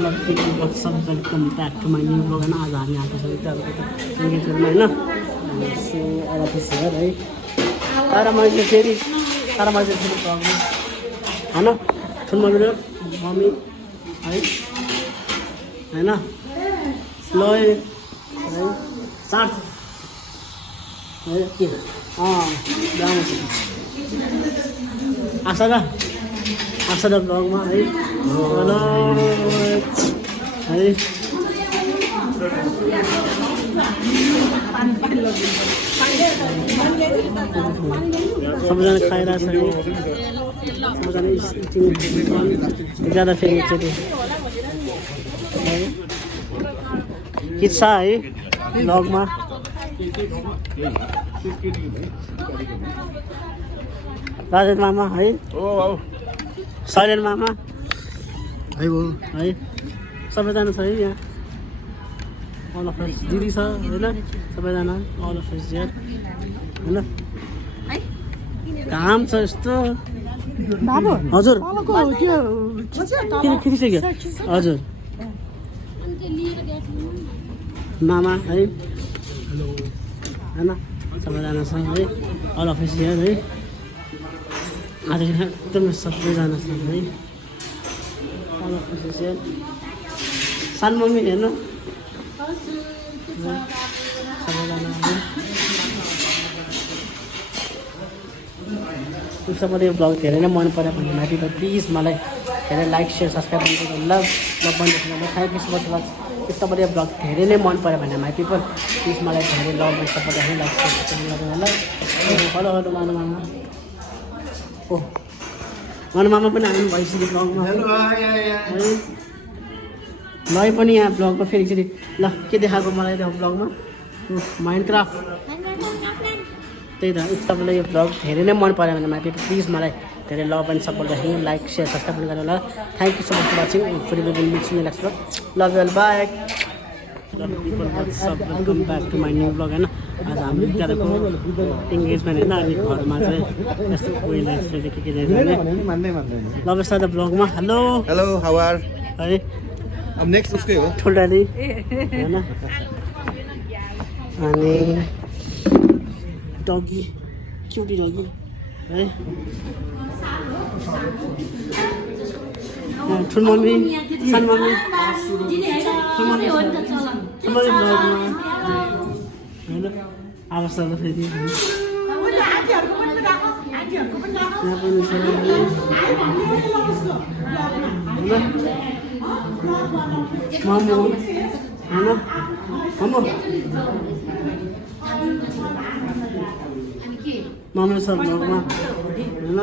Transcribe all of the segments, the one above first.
Welcome back to my new blog होइन। आज हामी आएको छौँ त्यहाँको एङ्गेजमेन्टमा होइन। So all of this here है तर मैले फेरि ब्लगमा होइन ठुलो मेरो मम्मी है होइन ल है साँठ है के आशा र ब्लगमा है है सबैजना खाइरहेको छ सबैजना ज्यादा फेरि एकचोटि इच्छा है ब्लगमा राजेश मामा है शैलेन मामा है वो है सबैजना छ है यहाँ अल अफ अस दिदी छ होइन सबैजना अल अफ अस हियर होइन घाम छ यस्तो हजुर खिचिसक्यो हजुर मामा है होइन सबैजना छ है अल अफ अस हियर है आज एकदमै सबैजना छ है अल अफ अस हियर सानो मम्मी हेर्नु सबैजना है तपाईँले ब्लग धेरै नै मन पऱ्यो भने माथि त प्लिज मलाई धेरै लाइक सेयर सब्सक्राइब गर्नु लभ भन्नु thank you so much watch. If तपाईँले ब्लग धेरै नै मन पऱ्यो भने माइ पिपल प्लिज मलाई धेरै लभ एन्ड सपोर्ट गर्नु लाइक सेयर सब्सक्राइब गर्नु होला। हेलो हेलो मानु मामा ओ मानु मामा पनि आउनु भइसक्यो ब्लगमा है ल पनि यहाँ ब्लगमा फेरि एकचोटि ल के देखाएको मलाई त्यो ब्लगमा माइनक्राफ्ट त्यही त। इफ तपाईँलाई यो ब्लग धेरै नै मन पऱ्यो भने माइ पिपल प्लिज मलाई धेरै लभ एन्ड सपोर्ट गर्नु लाइक सेयर सब्सक्राइब पनि गर्नु होला। Thank you so much for watching फेरि will meet you next blog love you all bye. People welcome back to my new blog होइन। आज हाम्रो एकजनाको इङ्गेजमेन्ट होइन अनि घरमा चाहिँ यस्तो कोहीलाई के लभ यस्तो त ब्लगमा हेलो हेलो हाउ आर है अब नेक्स्ट उसकै हो ठुल्डाली होइन अनि डगी क्युटी डगी है ठुलो मम्मी सानो मम्मी ब्लगमा होइन अवस्था त फेरि यहाँ पनि छ मामु होइन मामु मामु छ ब्लगमा होइन।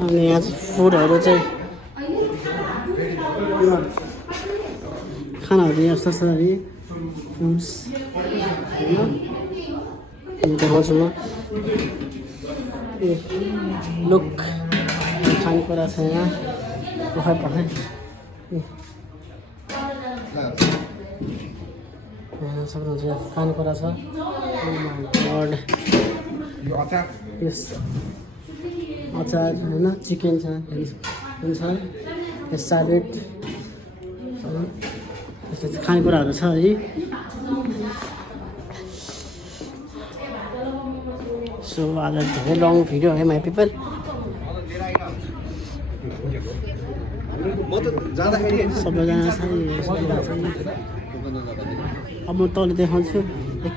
अनि यहाँ चाहिँ फुडहरू चाहिँ खानाहरू यस्तो छ है फुड्स होइन देखाउँछु म ए लुक खानेकुरा छ यहाँ पखाइ सक्नुहुन्छ खानेकुरा छ यस अचार होइन चिकन छ हुन्छ यस स्यालेड यस्तो खानेकुराहरू छ है। सो आज धेरै लङ भिडियो है माई पिपल सबैजना छ अब म तल देखाउँछु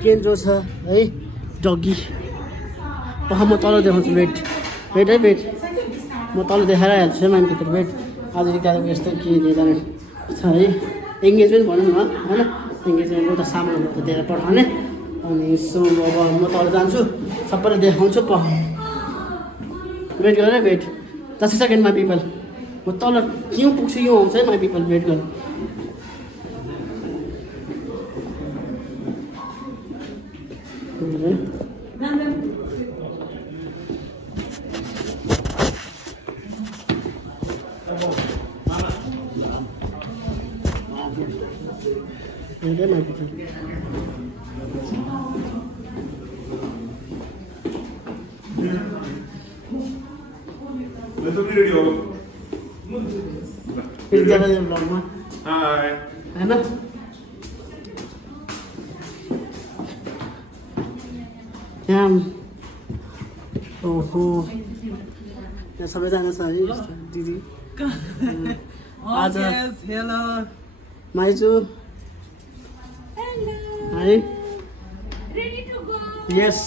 केन्जो छ है डगी म तल देखाउँछु वेट है वेट म तल देखाएर हाल्छु है माइ पिपल वेट। आज त्यहाँको यस्तो के दिँदैन छ है इङ्गेजमेन्ट भनौँ न होइन इङ्गेजमेन्टको त सामानहरू त दिएर पठाउने अनि सो अब म तल जान्छु सबैलाई देखाउँछु वेट गरेर वेट 10 सेकेन्ड माई पिपल म तल कहाँ पुग्छु यो आउँछ है माई पिपल वेट गर्नु माई पिपल मैं तो भी रेडी हो फेरि देखा जाऊँ ब्लगमा होइन यहाँ ओहो यहाँ सबैजना छ है दिदी आज माइजू है यस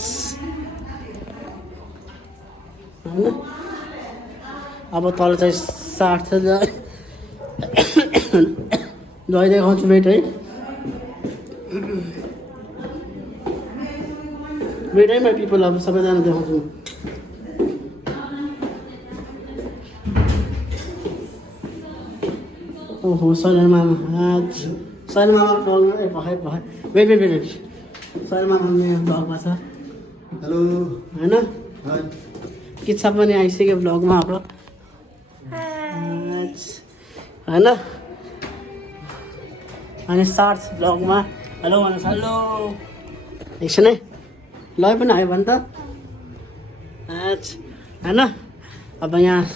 होइन अब तल चाहिँ 60 छ दही देखाउँछु वेट है वेट है माई पिपल अब सबैजना देखाउँछु ओहो सैलन मामा सैलन मामा भर्खर वेट वेट वेट वेट सैलन मामा मेरो ब्लगमा छ हेलो होइन किच्छा पनि आइसक्यो ब्लगमा अब होइन अनि सार्ट्स ब्लगमा हेलो भन्नुहोस् हेलो एकछिन है लय पनि आयो भने त होइन अब यहाँ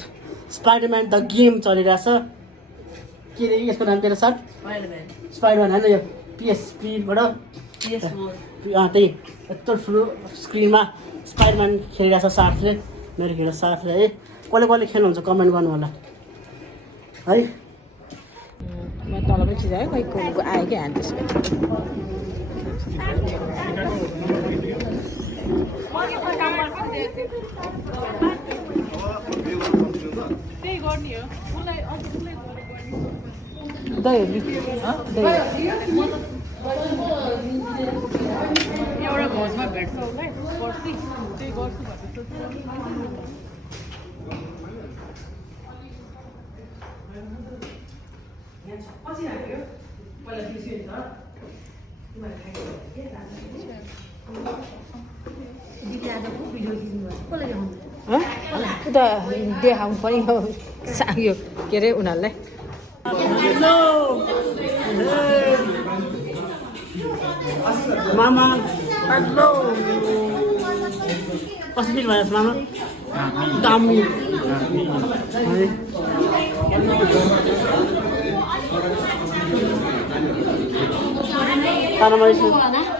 स्पाइडरम्यान द गेम चलिरहेछ के अरे यसको नाम के अरे सर स्पाइडरम्यान होइन यो पिएसपीबाट त्यही यत्रो ठुलो स्क्रिनमा स्पाइडरम्यान खेलिरहेछ साथले मेरो खेल साथले है कसले खेल्नुहुन्छ कमेन्ट गर्नु होला है म तलबै चिज आयो खै को आयो कि हामी त्यही गर्ने हो उसलाई अझै उसलाई एउटा भोजमा भेट्छ उसलाई पर्सि त्यही गर्छु भनेर उता देखाउनु पनि यो के अरे उनीहरूलाई मामा हेलो कस्तो फिल भएछ मामा दामी है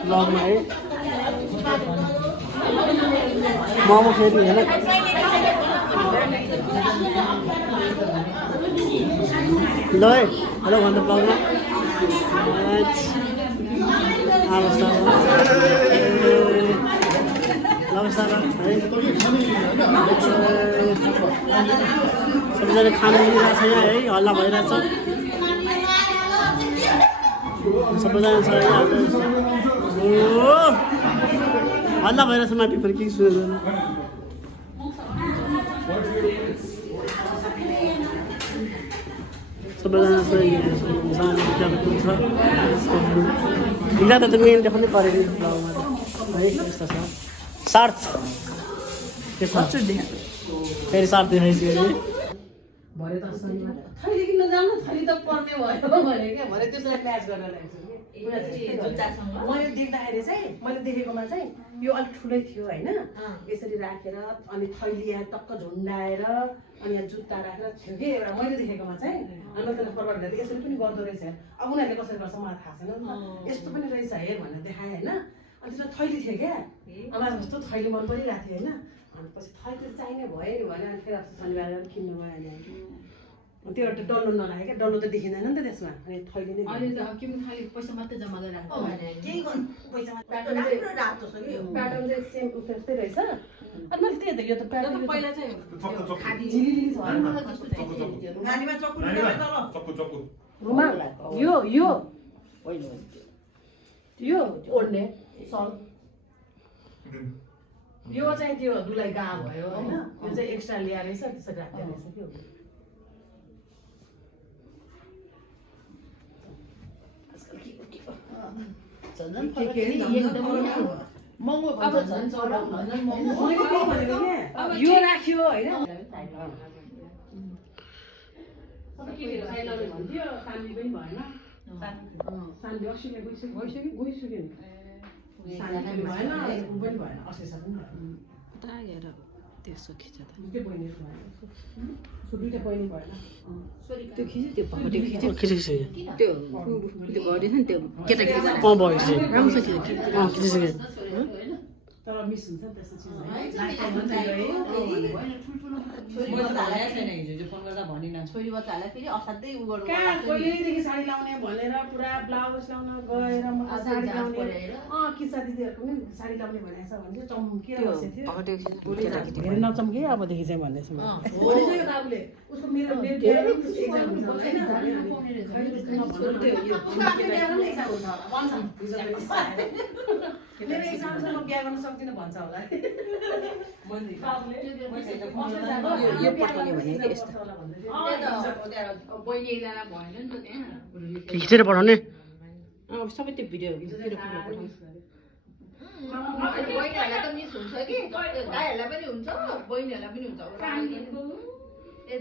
ब्लगमा है मोमो फेरि होइन ल है हेलो भन्नु ब्लगमा नमस्कार है सबैजना खाना मिलिरहेको छ यहाँ है हल्ला भइरहेछ सबैजना छ हल्ला भइरहेछ माथि फेरि के सुन्दैन सबैजना छ हिँड्दा त मेन देखाउनै पऱ्यो नि ब्लगमा है यस्तो छ सार्थ के छ फेरि सार्थ देखाइसक्यो अरे भरे त थैली किन्न जानु थैली त पर्ने भयो भने क्या भरे त्यसलाई म्याच गरेर ल्याएको मैले देख्दाखेरि चाहिँ मैले देखेकोमा चाहिँ यो अलिक ठुलै थियो होइन यसरी राखेर अनि थैली यहाँ टक्क झुन्डाएर अनि यहाँ जुत्ता राखेर थियो कि एउटा मैले देखेकोमा चाहिँ अनि मैले त्यसलाई फरवर्ड गरेँ यसरी पनि गर्दो रहेछ अब उनीहरूले कसरी गर्छ मलाई थाहा छैन यस्तो पनि रहेछ हेर भनेर देखाएँ होइन अनि त्यसमा थैली थियो क्या मलाई जस्तो थैली मन परिरहेको थियो होइन अनि पछि थैली चाहिने भयो नि भने अनि फेरि शनिबार किन्नु गयो अनि त्यो एउटा डल्लो नलागे क्या डल्लो त देखिँदैन नि त त्यसमा अनि थैली नै अहिले त के पनि खालि पैसा मात्रै जम्मा गरिराख्छ केही गर्नु पैसा प्याटर्न चाहिँ सेम त्यस्तै रहेछ अनि मैले त्यही त यो त प्याटर्न पहिला चाहिँ रुमाल यो ओढ्ने सल यो चाहिँ त्यो दुलाई गा भयो होइन यो चाहिँ एक्स्ट्रा ल्याएर रहेछ त्यसरी राख्दै रहेछ त्यो यो राख्यो होइन भन्थ्यो सान्दी पनि भएन सान्दी अस्ट्रेलिया गइसक्यो नि सान्दी पनि भएन पनि भएन अस्ट्रेलिया पनि त्यसो खिच्दा दुईटै बहिनीहरू भयो सो दुईटा बहिनी भएन त्यो खिच्यो त्यो भगटे खिच्यो खिचिसक्यो त्यो गरिदिएछ नि त्यो केटाकेटी भयो खिचेँ राम्रो छ त्यो खिचिसक्यो तर मिस हुन्छ नि त्यस्तो चिज छोरी बच्चाहरूलाई फेरि असाध्यै उ गर्नु कहाँ पहिल्यैदेखि साडी लाउने भनेर पुरा ब्लाउज लाउन गएर म साडी लाउने किसा दिदीहरूको पनि साडी लाउने भनेको छ भने चाहिँ चम्किएर बसेको थियो भगटे केटाकेटी धेरै नचम्के अबदेखि चाहिँ भन्दैछु म बाबुले उसको मेरो मेरो एक्जामसम्म बिहा गर्न सक्दिनँ भन्छ होला यो पठाउने भनेको यस्तो बहिनी एकजना भएन नि त त्यहाँ खिचेर पठाउने सबै त्यो भिडियो पठाउँछ बहिनीहरूलाई त मिस हुन्छ कि दाइहरूलाई पनि हुन्छ बहिनीहरूलाई पनि हुन्छ त्यही त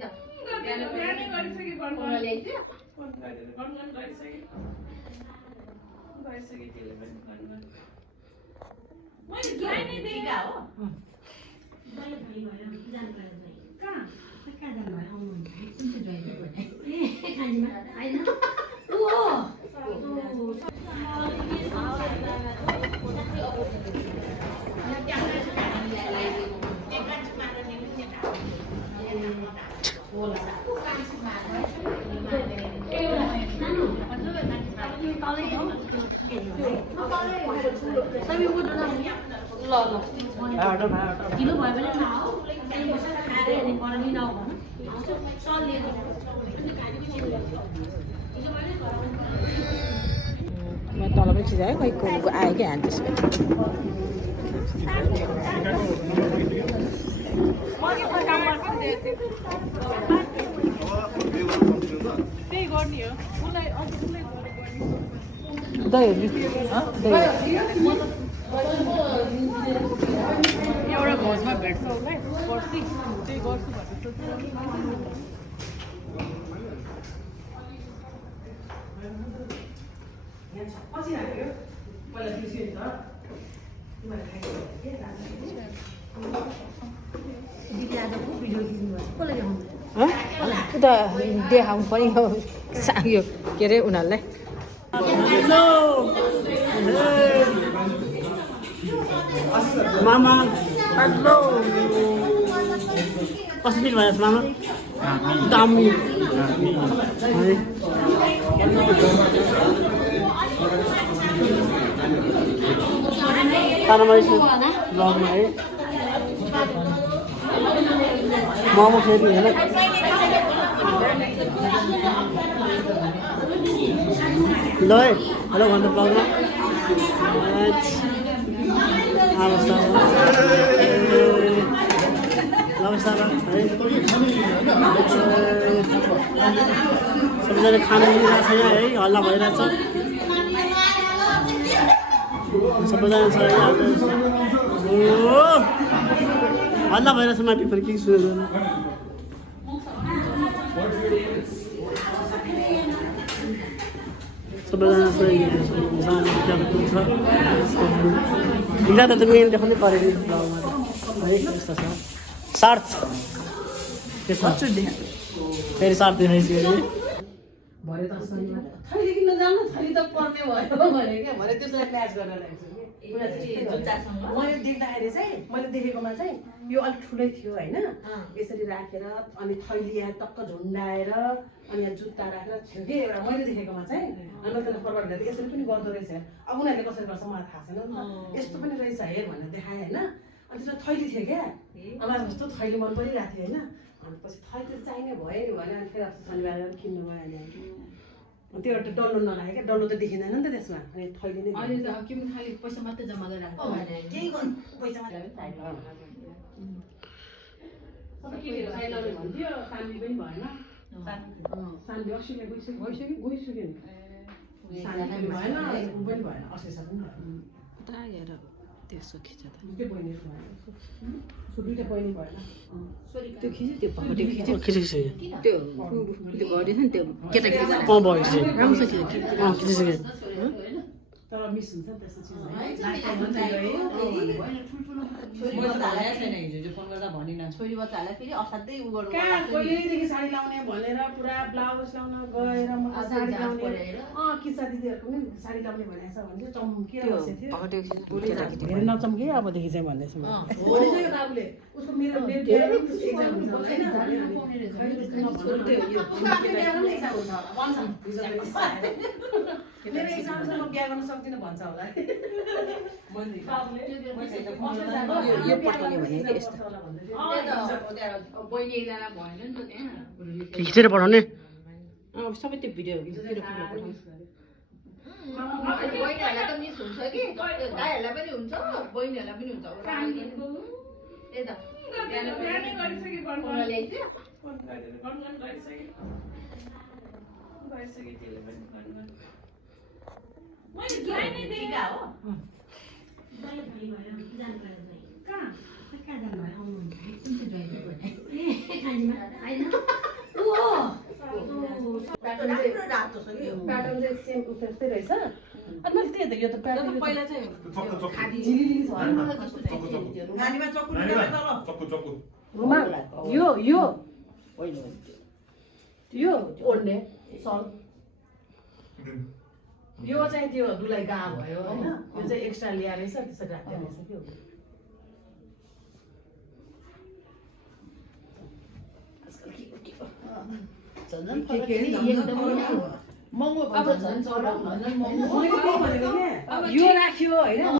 किलो भयो भने म तलमै खिचायो खै को आयो क्या हान त्यसको एउटा भोजमा भेट्छ उसलाई पर्सि त्यही गर्छु भन्ने पछि राख्यो पहिला बिर्स्यो नि त त देखाउनु पनि यो के अरे उनीहरूलाई मामा हेलो कसरी भयो मामा दामी ब्लगमा है मोमो फेरि होइन ल है हेलो भन्नु ब्लगमा सबैजना खाना मिलिरहेको छ यहाँ है हल्ला भइरहेछ सबैजना छ है हल्ला भइरहेछ माथि फेरि के सुन्दैन सबैजना छ हिँड्दा त मेन देखाउनै पऱ्यो नि ब्लगमा है यस्तो छ सर्च के छ फेरि सर्च देखाइसक्यो अरे भरे त शनिबार थैली किन्न जानु थैली त पर्ने भयो भने क्या भरे त्यसलाई म्याच गरेर ल्याएको मैले देख्दाखेरि चाहिँ मैले देखेकोमा चाहिँ यो अलिक ठुलै थियो होइन यसरी राखेर अनि थैली यहाँ टक्क झुन्डाएर अनि यहाँ जुत्ता राखेर थियो कि एउटा मैले देखेकोमा चाहिँ अनि त्यसलाई फरवर्ड गरेर यसरी पनि गर्दो रहेछ अब उनीहरूले कसरी गर्छ मलाई थाहा छैन यस्तो पनि रहेछ हे भनेर देखाएँ होइन अनि त्यसमा थैली थियो क्या मलाई जस्तो थैली मन परिरहेको थियो होइन अनि पछि थैली त चाहिने भयो नि भने अनि फेरि शनिबार किन्नु गयो त्यो एउटा डल्लो नलाग्यो क्या डल्लो त देखिँदैन नि त त्यसमा अनि थैली नै अहिले त के पनि खालि पैसा मात्रै जम्मा गरेर राख्छ केही गर्नु पैसा मात्रै सबै किनेर साइलाउने भन्थ्यो सान्वी पनि भएन सान्वी अस्ट्रेलिया गइसक्यो नि सान्वी भएन ऊ पनि भएन अस्ट्रेलिया पनि भएन कता हेर त्यसो खिच्दा दुईटै बहिनीहरू भएन सो दुईटा बहिनी भएन त्यो खिच्यो त्यो भगटे खिच्यो खिचिसक्यो त्यो गरिदिएछ नि त्यो केटाकेटी भयो खिचेँ राम्रो छ त्यो खिचिसक्यो तर तर मिस हुन्छ नि त्यस्तो चिज हुन्छ नि, होइन यस्तो चाहिएको। छोरी मैले त बच्चाहरूलाई भनेको छैन हिजो फोन गर्दा भनिनँ छोरी बच्चाहरूलाई फेरि असाध्यै उ गर्नु कहाँ पहिल्यैदेखि साडी लाउने भनेर पुरा ब्लाउज लाउन गएर म अझै साडी जाँच लाउने पऱ्याएर। किच्चा दिदीहरूको पनि साडी लाउने भनेको छ भने चाहिँ चम्किएर त्यो बसेको थियो भगटे केटाकेटी धेरै नचम्के अबदेखि चाहिँ भन्दैछु म भनिसक्यो बाबुले उसको मेरो धेरै खुसी एक्जाम भयो, हुन्छ बच्चा होइन जानु नपाउने रहेछ। खै त्यस्तो नभन्नु न। उसको आफ्नो बिहा गर्ने एक्जाम हुन्छ होला भन्छ हिजो मेरो एक्जाम छ म बिहा गर्न सक्दिनँ भन्छ होला यो पठाउने भनेको यस्तो बहिनी एकजना भएन नि त त्यहाँ खिचेर पठाउने सबै त्यो भिडियो पठाउनु बहिनीहरूलाई त मिस हुन्छ कि दाइहरूलाई पनि हुन्छ बहिनीहरूलाई पनि हुन्छ त्यही त फोनलाई ल्याइदियो टिका हो प्याटर्न चाहिँ सेम त्यस्तै रहेछ अनि मैले त्यही त यो त प्याटर्न पहिला चाहिँ झिलिलिली छ रुमाल यो ओढ्ने सल यो चाहिँ त्यो दुलाई गा भयो होइन यो चाहिँ एक्स्ट्रा ल्याएर रहेछ त्यसरी राख्दै रहेछ क्या महँगो यो राख्यो होइन